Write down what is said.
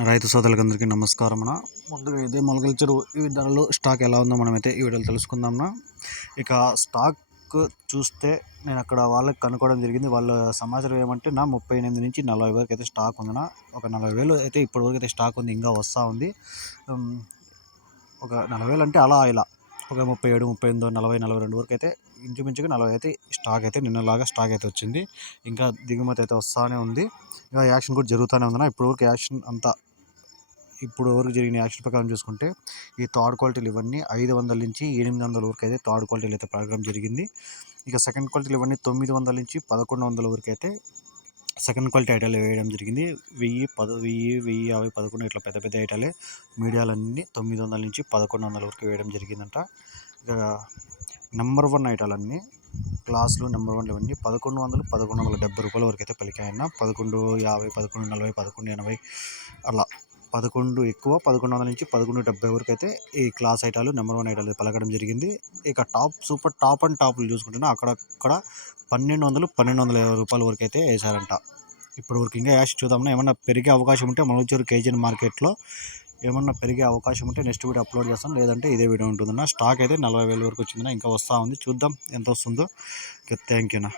రైతు సోదరులందరికీ నమస్కారం అన్న ముందుగా ఇదే మొలకల చెరువు ఈ ధరలు స్టాక్ ఎలా ఉందో మనమైతే ఈ వీడియోలో తెలుసుకుందాంనా. ఇక స్టాక్ చూస్తే నేను అక్కడ వాళ్ళకి కనుక్కోవడం జరిగింది. వాళ్ళ సమాచారం ఏమంటే నా ముప్పై ఎనిమిది నుంచి నలభై వరకు అయితే స్టాక్ ఉందన్న ఒక నలభై వేలు అయితే ఇప్పటి వరకు అయితే స్టాక్ ఉంది ఇంకా వస్తూ ఉంది. ఒక నలభై వేలు అంటే అలా ఇలా. ఒక ముప్పై ఏడు ముప్పై ఎనిమిది నలభై నలభై రెండు వరకు అయితే ఇంచుమించుగా నలభై అయితే స్టాక్ అయితే నిన్నలాగా స్టాక్ అయితే వచ్చింది. ఇంకా దిగుమతి అయితే వస్తూనే ఉంది. ఇంకా యాక్షన్ కూడా జరుగుతూనే ఉందన్న. ఇప్పుడు వరకు యాక్షన్ అంతా ఇప్పుడు వరకు జరిగిన యాక్షన్ ప్రకారం చూసుకుంటే ఈ థర్డ్ క్వాలిటీలు ఇవన్నీ ఐదు వందల నుంచి ఎనిమిది వందల వరకు అయితే థర్డ్ క్వాలిటీలు అయితే పలకడం జరిగింది. ఇక సెకండ్ క్వాలిటీలు ఇవన్నీ తొమ్మిది వందల నుంచి పదకొండు వందల వరకు అయితే సెకండ్ క్వాలిటీ ఐటాలు వేయడం జరిగింది. వెయ్యి పద వెయ్యి వెయ్యి యాభై పదకొండు ఇట్లా పెద్ద పెద్ద ఐటాలే. మీడియాలన్నీ తొమ్మిది వందల నుంచి పదకొండు వందల వరకు వేయడం జరిగిందంట. ఇక నెంబర్ వన్ ఐటాలన్నీ క్లాసులు నెంబర్ వన్లు ఇవన్నీ పదకొండు వందలు పదకొండు వందల డెబ్బై రూపాయల వరకు అయితే పలికాయన్న. పదకొండు యాభై పదకొండు నలభై పదకొండు ఎనభై అలా. పదకొండు ఎక్కువ పదకొండు వందల నుంచి పదకొండు డెబ్బై వరకు అయితే ఈ క్లాస్ ఐటాలు నెంబర్ వన్ ఐటాలు పలకడం జరిగింది. ఇక టాప్ సూపర్ టాప్ అండ్ టాప్లు చూసుకుంటున్నా అక్కడక్కడ పన్నెండు వందలు పన్నెండు వందల యాభై రూపాయల వరకు అయితే వేశారంట. ఇప్పుడు వరకు ఇంకా యాష్ చూద్దామన్నా ఏమన్నా పెరిగే అవకాశం ఉంటే మనోచూరు కేజీఎన్ మార్కెట్లో ఏమన్నా పెరిగే అవకాశం ఉంటే నెక్స్ట్ వీడియో అప్లోడ్ చేస్తాం లేదంటే ఇదే వీడియో ఉంటుందన్న. స్టాక్ అయితే నలభై వేల వరకు వచ్చిందన్న ఇంకా వస్తూ ఉంది. చూద్దాం ఎంత వస్తుందో. థ్యాంక్ యూనా